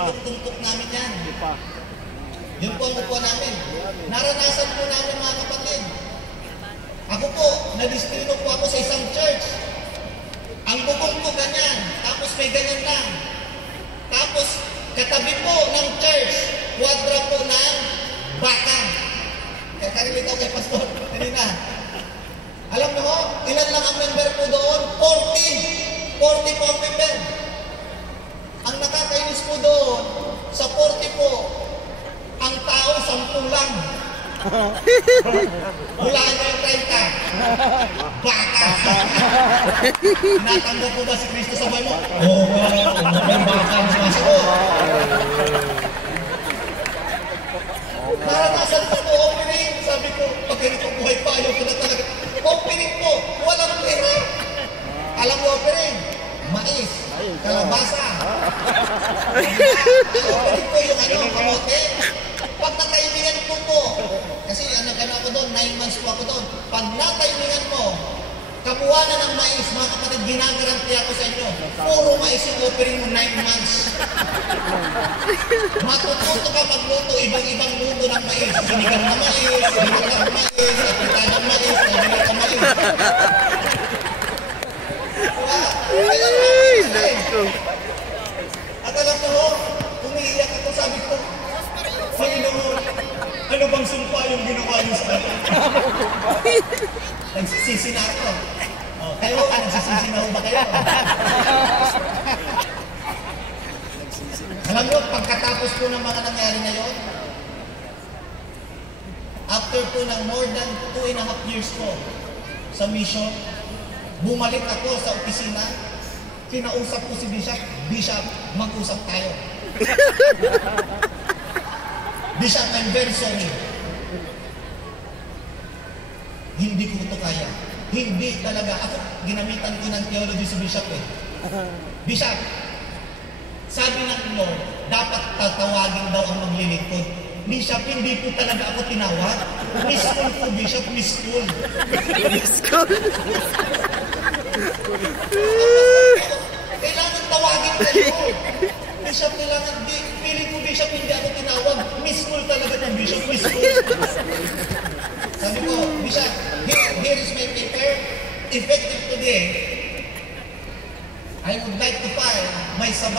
Tinutuktok namin yan. Yun po ang upo namin. Naranasan po namin mga kapatid. Ako po, nadistrito po ako sa isang church. Ang bubong ko ganyan, tapos may ganyan lang. Tapos katabi po ng church, kwadra po ng baka. Kaya karinig ako kay Pastor kanina. Alam mo, ilan lang ang member po doon? 40. 40 po ang member. Ang nakakainis po doon, sa 40 po, ang tao 10 lang. Hulaan ko yung 30. Baka. Natanggap po ba si Kristo sa buhay mo? Oo, may baka ang sumasagot. Naranasan ko po opening. Sabi ko, pag ganito buhay pa, ayaw ko na talaga. Opening po, walang pera. Alam mo opening? Mais, kalabasa. Opening po yung kamote. Pag nataimingan po, kasi ako doon, 9 months po ako doon. Pag nataimingan mo, kabuwanan ng mais, mga kapatid, ginagaranti ako sa inyo. Puro mais yung offering mo 9 months. Matututo ka magluto, ibang-ibang luto ng mais. Sinigang na mais, sinigang na mais, apita ng mais, sinigang na mais. At alam mo, umiiyak ako, sabi ko, Panginoon, ano bang sumpa yung ginawa niyo sa akin? Nagsisisi na ako. Kayo, nagsisisi na ba kayo? Alam mo, pagkatapos po ng mga nangyari ngayon, after po ng more than 2.5 years po sa mission, bumalik ako sa opisina, kinausap ko si Bishop, mag-usap tayo. Bishop, I'm very sorry. Hindi ko ito kaya. Hindi talaga. Ako, ginamitan ko ng theology si Bishop eh. Bishop, sabi ng Lord, dapat tatawagin daw ang maglilingkod. Bishop, hindi po talaga ako tinawag. Miss School po, Bishop, Miss School. Miss School? Kailangan tawagin kayo. Bishop, kailangan, piling ko Bishop, hindi ako tinawag. Miss School talaga ng Bishop, Miss School. Sabi ko, Bishop, here is my paper. Effective today, I would like to file my sabbat.